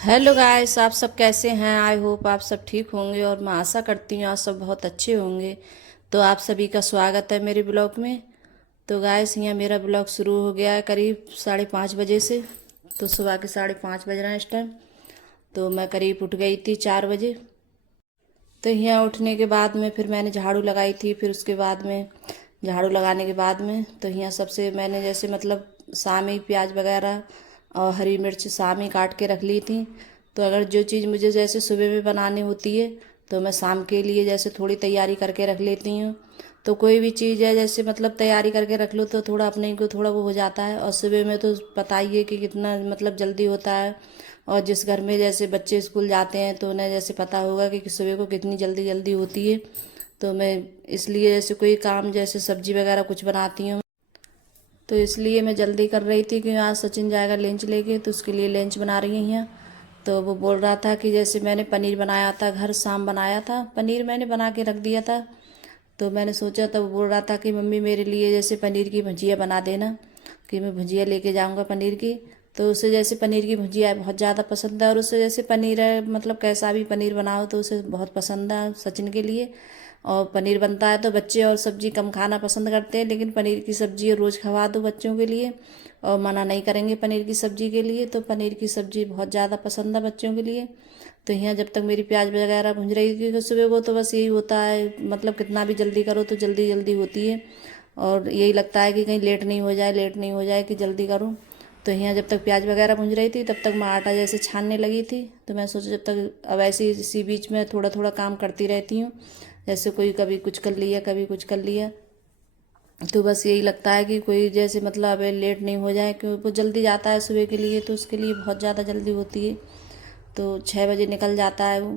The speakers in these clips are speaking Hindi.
हेलो गाइस, आप सब कैसे हैं। आई होप आप सब ठीक होंगे और मैं आशा करती हूँ आप सब बहुत अच्छे होंगे। तो आप सभी का स्वागत है मेरे ब्लॉग में। तो गाइस, यहाँ मेरा ब्लॉग शुरू हो गया है करीब 5:30 बजे से। तो सुबह के 5:30 बज रहे हैं इस टाइम। तो मैं करीब उठ गई थी 4 बजे। तो यहाँ उठने के बाद में फिर मैंने झाड़ू लगाई थी। फिर उसके बाद में झाड़ू लगाने के बाद में तो यहाँ सबसे मैंने जैसे मतलब शामी प्याज वगैरह और हरी मिर्च शामी काट के रख ली थी। तो अगर जो चीज़ मुझे जैसे सुबह में बनानी होती है तो मैं शाम के लिए जैसे थोड़ी तैयारी करके रख लेती हूँ। तो कोई भी चीज़ है जैसे मतलब तैयारी करके रख लो तो थोड़ा अपने को थोड़ा वो हो जाता है। और सुबह में तो पता ही है कि कितना मतलब जल्दी होता है। और जिस घर में जैसे बच्चे स्कूल जाते हैं तो उन्हें जैसे पता होगा कि सुबह को कितनी जल्दी जल्दी होती है। तो मैं इसलिए जैसे कोई काम जैसे सब्जी वगैरह कुछ बनाती हूँ तो इसलिए मैं जल्दी कर रही थी कि आज सचिन जाएगा लंच लेके, तो उसके लिए लंच बना रही हैं। तो वो बोल रहा था कि जैसे मैंने पनीर बनाया था, घर शाम बनाया था पनीर, मैंने बना के रख दिया था। तो मैंने सोचा, तो वो बोल रहा था कि मम्मी मेरे लिए जैसे पनीर की भुजिया बना देना, कि मैं भुजिया लेके जाऊंगा पनीर की। तो उसे जैसे पनीर की भुजिया बहुत ज़्यादा पसंद है। और उसे जैसे पनीर है मतलब कैसा भी पनीर बनाओ तो उसे बहुत पसंद है सचिन के लिए। और पनीर बनता है तो बच्चे और सब्जी कम खाना पसंद करते हैं, लेकिन पनीर की सब्जी रोज़ खवा दो बच्चों के लिए और मना नहीं करेंगे पनीर की सब्जी के लिए। तो पनीर की सब्जी बहुत ज़्यादा पसंद है बच्चों के लिए। तो यहाँ जब तक मेरी प्याज वगैरह भुंज रही थी तो सुबह को तो बस यही होता है, मतलब कितना भी जल्दी करो तो जल्दी जल्दी होती है। और यही लगता है कि कहीं लेट नहीं हो जाए, लेट नहीं हो जाए कि जल्दी करूँ। तो यहाँ जब तक प्याज वगैरह भुंज रही थी तब तक मैं आटा जैसे छानने लगी थी। तो मैं सोचा जब तक अब ऐसे इसी बीच में थोड़ा थोड़ा काम करती रहती हूँ, जैसे कोई कभी कुछ कर लिया कभी कुछ कर लिया। तो बस यही लगता है कि कोई जैसे मतलब अब लेट नहीं हो जाए, क्योंकि वो जल्दी जाता है सुबह के लिए तो उसके लिए बहुत ज़्यादा जल्दी होती है। तो 6 बजे निकल जाता है वो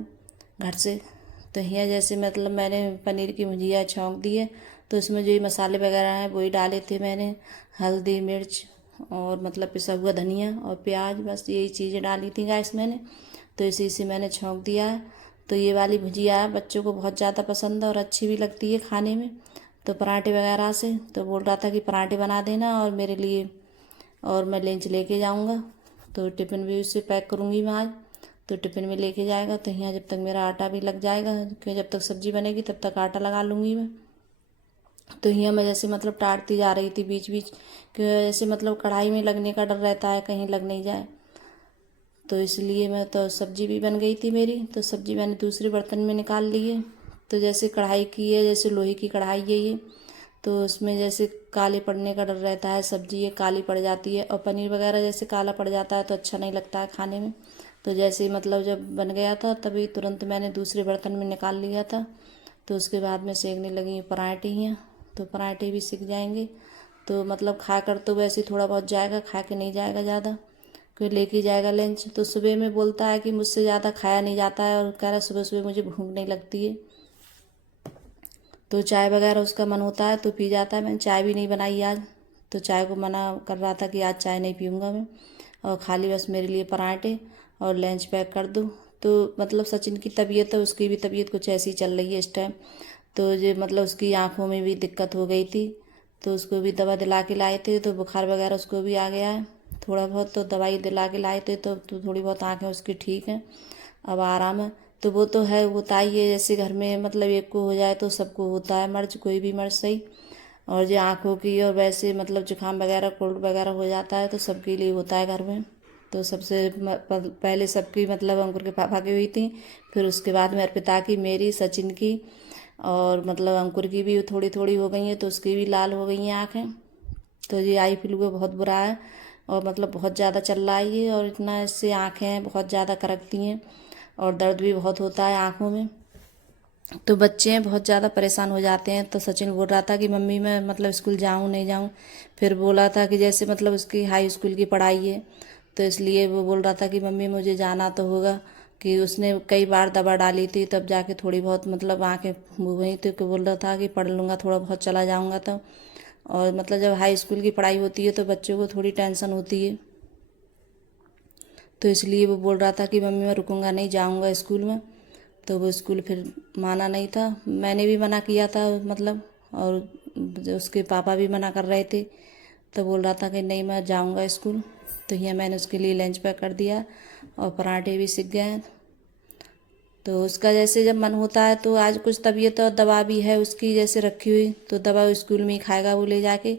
घर से। तो यहाँ जैसे मतलब मैंने पनीर की भुजिया छौंक दी है। तो उसमें जो ये मसाले वगैरह हैं वही डाले थे मैंने, हल्दी मिर्च और मतलब पिसा हुआ धनिया और प्याज, बस यही चीज़ें डाली थी गैस मैंने। तो इसी से मैंने छौंक दिया है। तो ये वाली भुजिया है बच्चों को बहुत ज़्यादा पसंद है और अच्छी भी लगती है खाने में। तो पराठे वगैरह से तो बोल रहा था कि पराठे बना देना और मेरे लिए, और मैं लंच लेके जाऊंगा। तो टिफ़िन भी उससे पैक करूंगी मैं आज। तो टिफ़िन में लेके जाएगा। तो यहाँ जब तक मेरा आटा भी लग जाएगा, क्योंकि जब तक सब्जी बनेगी तब तक आटा लगा लूँगी मैं। तो यहाँ मैं जैसे मतलब टाटती जा रही थी बीच बीच, क्योंकि जैसे मतलब कढ़ाई में लगने का डर रहता है कहीं लग नहीं जाए। तो इसलिए मैं, तो सब्जी भी बन गई थी मेरी, तो सब्जी मैंने दूसरे बर्तन में निकाल ली है। तो जैसे कढ़ाई की है, जैसे लोहे की कढ़ाई है ये, तो उसमें जैसे काले पड़ने का डर रहता है, सब्जी ये काली पड़ जाती है और पनीर वगैरह जैसे काला पड़ जाता है तो अच्छा नहीं लगता है खाने में। तो जैसे मतलब जब बन गया था तभी तुरंत मैंने दूसरे बर्तन में निकाल लिया था। तो उसके बाद में सेकने लगी पराठे हैं। तो पराठे भी सिक जाएंगे। तो मतलब खा कर तो वैसे ही थोड़ा बहुत जाएगा, खा के नहीं जाएगा ज़्यादा, कोई लेके जाएगा लंच। तो सुबह में बोलता है कि मुझसे ज़्यादा खाया नहीं जाता है और कह रहा है सुबह सुबह मुझे भूख नहीं लगती है। तो चाय वगैरह उसका मन होता है तो पी जाता है। मैंने चाय भी नहीं बनाई आज। तो चाय को मना कर रहा था कि आज चाय नहीं पीऊँगा मैं, और खाली बस मेरे लिए पराठे और लंच पैक कर दूँ। तो मतलब सचिन की तबीयत है, उसकी भी तबीयत कुछ ऐसी चल रही है इस टाइम। तो ये मतलब उसकी आँखों में भी दिक्कत हो गई थी। तो उसको भी दवा दिला के लाए थे, तो बुखार वगैरह उसको भी आ गया है थोड़ा बहुत। तो दवाई दिला के लाए थे तो थोड़ी बहुत आँखें उसकी ठीक हैं, अब आराम है। तो वो तो है, होता ही है जैसे घर में मतलब एक को हो जाए तो सबको होता है, मर्ज कोई भी मर्ज सही। और जो आँखों की और वैसे मतलब जुकाम वगैरह कोल्ड वगैरह हो जाता है तो सबके लिए होता है घर में। तो सबसे पहले सबकी मतलब अंकुर के पापा की हुई थी, फिर उसके बाद में अर्पिता की, मेरी, सचिन की, और मतलब अंकुर की भी थोड़ी थोड़ी हो गई हैं तो उसकी भी लाल हो गई हैं आँखें। तो ये आई फ्लू का बहुत बुरा है और मतलब बहुत ज़्यादा चल रहा है ये, और इतना इससे आँखें बहुत ज़्यादा करकती हैं और दर्द भी बहुत होता है आँखों में। तो बच्चे हैं बहुत ज़्यादा परेशान हो जाते हैं। तो सचिन बोल रहा था कि मम्मी मैं मतलब स्कूल जाऊँ नहीं जाऊँ। फिर बोला था कि जैसे मतलब उसकी हाई स्कूल की पढ़ाई है तो इसलिए वो बोल रहा था कि मम्मी मुझे जाना तो होगा, कि उसने कई बार दवा डाली थी तब जाके थोड़ी बहुत मतलब आँखें हो गई। तो बोल रहा था कि पढ़ लूँगा थोड़ा बहुत चला जाऊँगा तो। और मतलब जब हाई स्कूल की पढ़ाई होती है तो बच्चों को थोड़ी टेंशन होती है। तो इसलिए वो बोल रहा था कि मम्मी मैं रुकूंगा नहीं, जाऊंगा स्कूल में। तो वो स्कूल फिर माना नहीं था, मैंने भी मना किया था मतलब, और उसके पापा भी मना कर रहे थे। तो बोल रहा था कि नहीं मैं जाऊंगा स्कूल। तो यहाँ मैंने उसके लिए लंच पैक कर दिया और पराठे भी सीख गए हैं। तो उसका जैसे जब मन होता है तो आज कुछ तबीयत और दवा भी है उसकी जैसे रखी हुई, तो दवा स्कूल में ही खाएगा वो ले जाके,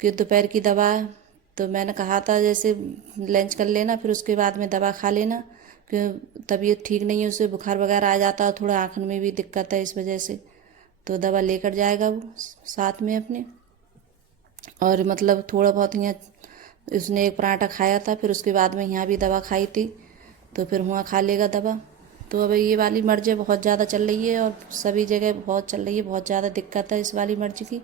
कि दोपहर की दवा है। तो मैंने कहा था जैसे लंच कर लेना फिर उसके बाद में दवा खा लेना, कि तबीयत ठीक नहीं है, उसे बुखार वगैरह आ जाता है, थोड़ा आँख में भी दिक्कत है इस वजह से। तो दवा लेकर जाएगा वो साथ में अपने। और मतलब थोड़ा बहुत यहाँ उसने एक पराठा खाया था, फिर उसके बाद में यहाँ भी दवा खाई थी, तो फिर वहाँ खा लेगा दवा। तो अब ये वाली मर्ज बहुत ज़्यादा चल रही है और सभी जगह बहुत चल रही है, बहुत ज़्यादा दिक्कत है इस वाली मर्ज की।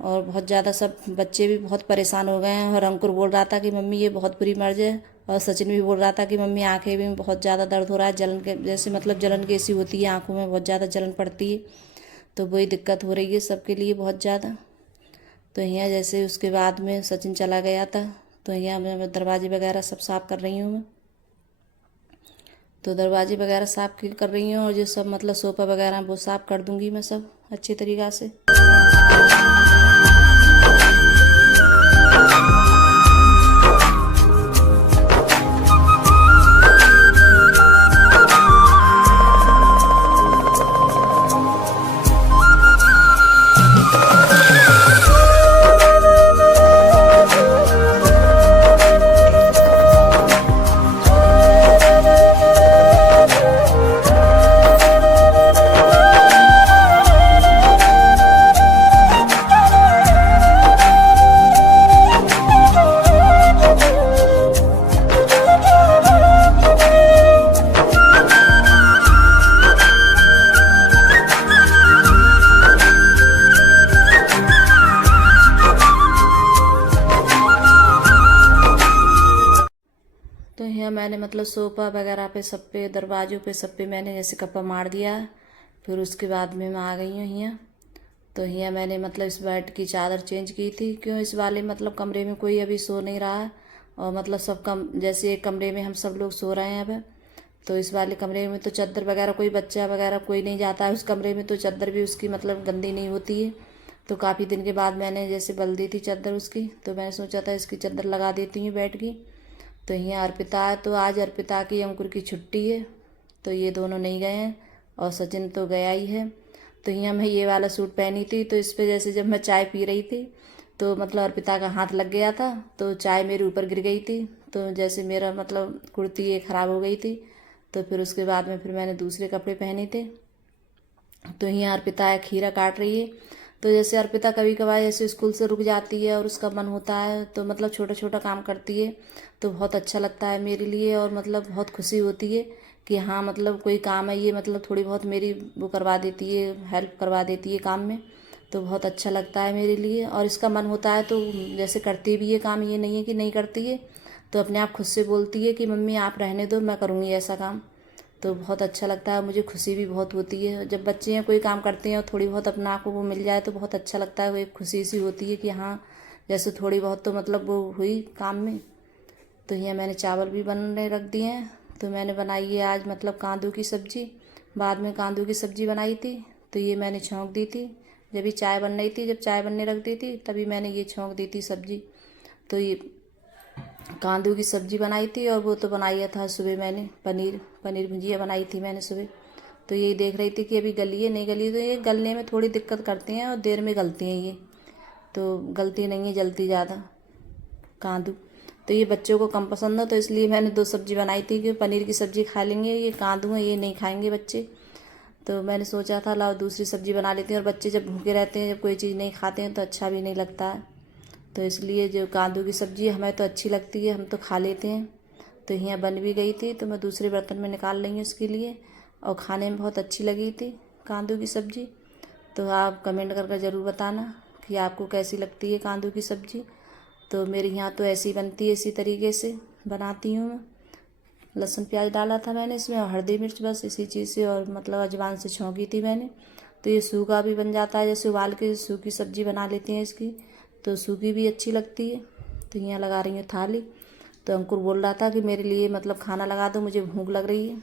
और बहुत ज़्यादा सब बच्चे भी बहुत परेशान हो गए हैं। और अंकुर बोल रहा था कि मम्मी ये बहुत बुरी मर्ज है, और सचिन भी बोल रहा था कि मम्मी आंखें भी बहुत ज़्यादा दर्द हो रहा है, जलन के जैसे मतलब जलन कैसी होती है, आंखों में बहुत ज़्यादा जलन पड़ती है। तो वही दिक्कत हो रही है सबके लिए बहुत ज़्यादा। तो यहाँ जैसे उसके बाद में सचिन चला गया था, तो यहाँ मैं दरवाजे वगैरह सब साफ़ कर रही हूँ मैं। तो दरवाजे वगैरह साफ़ कर रही हूँ, और जो सब मतलब सोफ़ा वगैरह वो साफ़ कर दूँगी मैं सब अच्छी तरीक़ा से। तो यहाँ मैंने मतलब सोफ़ा वगैरह पे सब पे दरवाज़ों पे सब पे मैंने जैसे कपड़ा मार दिया। फिर उसके बाद में मैं आ गई हूँ यहाँ। तो यहाँ मैंने मतलब इस बेड की चादर चेंज की थी, क्यों इस वाले मतलब कमरे में कोई अभी सो नहीं रहा है, और मतलब सब जैसे एक कमरे में हम सब लोग सो रहे हैं अब। तो इस वाले कमरे में तो चादर वगैरह कोई बच्चा वगैरह कोई नहीं जाता है उस कमरे में, तो चादर भी उसकी मतलब गंदी नहीं होती है। तो काफ़ी दिन के बाद मैंने जैसे बल दी थी चादर उसकी, तो मैंने सोचा था इसकी चादर लगा देती हूँ बेड की। तो यहाँ अर्पिता है, तो आज अर्पिता की अंकुर की छुट्टी है, तो ये दोनों नहीं गए हैं, और सचिन तो गया ही है। तो यहाँ मैं ये वाला सूट पहनी थी, तो इस पे जैसे जब मैं चाय पी रही थी तो मतलब अर्पिता का हाथ लग गया था, तो चाय मेरे ऊपर गिर गई थी, तो जैसे मेरा मतलब कुर्ती ये ख़राब हो गई थी। तो फिर उसके बाद में फिर मैंने दूसरे कपड़े पहने थे। तो यहाँ अर्पिता खीरा काट रही है। तो जैसे अर्पिता कभी कभार जैसे स्कूल से रुक जाती है और उसका मन होता है तो मतलब छोटा छोटा काम करती है, तो बहुत अच्छा लगता है मेरे लिए, और मतलब बहुत खुशी होती है कि हाँ मतलब कोई काम है ये मतलब थोड़ी बहुत मेरी वो करवा देती है, हेल्प करवा देती है काम में। तो बहुत अच्छा लगता है मेरे लिए, और इसका मन होता है तो जैसे करती भी है काम, ये नहीं है कि नहीं करती है। तो अपने आप खुद से बोलती है कि मम्मी आप रहने दो, मैं करूँगी ऐसा काम। तो बहुत अच्छा लगता है, मुझे खुशी भी बहुत होती है जब बच्चे हैं कोई काम करते हैं और थोड़ी बहुत अपना को वो मिल जाए, तो बहुत अच्छा लगता है। वो एक खुशी सी होती है कि हाँ जैसे थोड़ी बहुत तो मतलब वो हुई काम में। तो ये मैंने चावल भी बनने रख दिए हैं। तो मैंने बनाई है आज मतलब कांदू की सब्ज़ी। बाद में कांदू की सब्ज़ी बनाई थी, तो ये मैंने छौंक दी थी जब ये चाय बन रही थी, जब चाय बनने रख दी थी तभी मैंने ये छौंक दी थी सब्ज़ी। तो ये कांदू की सब्ज़ी बनाई थी, और वो तो बनाया था सुबह मैंने पनीर भुजिया बनाई थी मैंने सुबह। तो यही देख रही थी कि अभी गली है नहीं गली, तो ये गलने में थोड़ी दिक्कत करते हैं और देर में गलती हैं ये, तो गलती नहीं है जलती ज़्यादा कांदू। तो ये बच्चों को कम पसंद है, तो इसलिए मैंने दो सब्ज़ी बनाई थी कि पनीर की सब्ज़ी खा लेंगे, ये कांदू है ये नहीं खाएंगे बच्चे। तो मैंने सोचा था लाओ दूसरी सब्ज़ी बना लेती हैं, और बच्चे जब भूखे रहते हैं, जब कोई चीज़ नहीं खाते हैं तो अच्छा भी नहीं लगता है। तो इसलिए जो कांदू की सब्ज़ी हमें तो अच्छी लगती है, हम तो खा लेते हैं। तो यहाँ बन भी गई थी, तो मैं दूसरे बर्तन में निकाल रही हूँ इसके लिए, और खाने में बहुत अच्छी लगी थी कांदू की सब्ज़ी। तो आप कमेंट करके ज़रूर बताना कि आपको कैसी लगती है कांदू की सब्ज़ी। तो मेरे यहाँ तो ऐसी बनती है, इसी तरीके से बनाती हूँ मैं। लहसुन प्याज डाला था मैंने इसमें, और हल्दी मिर्च बस इसी चीज़ से, और मतलब अजवाइन से छौंकी थी मैंने। तो ये सूखा भी बन जाता है, जैसे उबाल के सूखी सब्ज़ी बना लेते हैं इसकी, तो सूखी भी अच्छी लगती है। तो यहाँ लगा रही हूँ थाली। तो अंकुर बोल रहा था कि मेरे लिए मतलब खाना लगा दो, मुझे भूख लग रही है।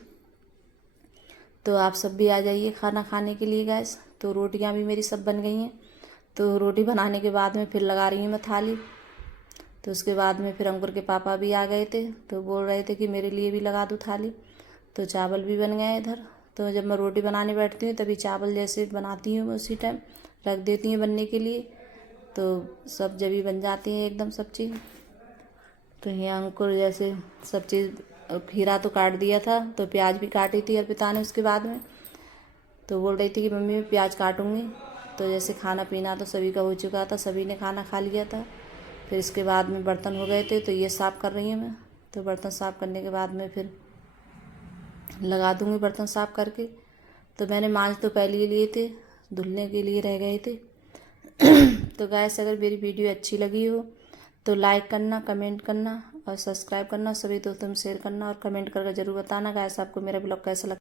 तो आप सब भी आ जाइए खाना खाने के लिए गैस। तो रोटियाँ भी मेरी सब बन गई हैं। तो रोटी बनाने के बाद में फिर लगा रही हूँ मैं थाली। तो उसके बाद में फिर अंकुर के पापा भी आ गए थे, तो बोल रहे थे कि मेरे लिए भी लगा दूँ थाली। तो चावल भी बन गए इधर। तो जब मैं रोटी बनाने बैठती हूँ तभी चावल जैसे बनाती हूँ मैं उसी टाइम रख देती हूँ बनने के लिए, तो सब जब भी बन जाती है एकदम सब चीज़। तो यहाँ अंकुर जैसे सब चीज़, खीरा तो काट दिया था, तो प्याज भी काटी थी अर्पिता ने उसके बाद में। तो बोल रही थी कि मम्मी मैं प्याज काटूँगी। तो जैसे खाना पीना तो सभी का हो चुका था, सभी ने खाना खा लिया था। फिर इसके बाद में बर्तन हो गए थे, तो ये साफ़ कर रही हूँ मैं। तो बर्तन साफ़ करने के बाद में फिर लगा दूँगी बर्तन साफ़ करके। तो मैंने मांज तो पहले ही लिए थे, धुलने के लिए रह गए थे। तो गाइस अगर मेरी वीडियो अच्छी लगी हो तो लाइक करना, कमेंट करना और सब्सक्राइब करना, सभी दोस्तों में शेयर करना और कमेंट करके ज़रूर बताना गाइस आपको मेरा ब्लॉग कैसा लगता है।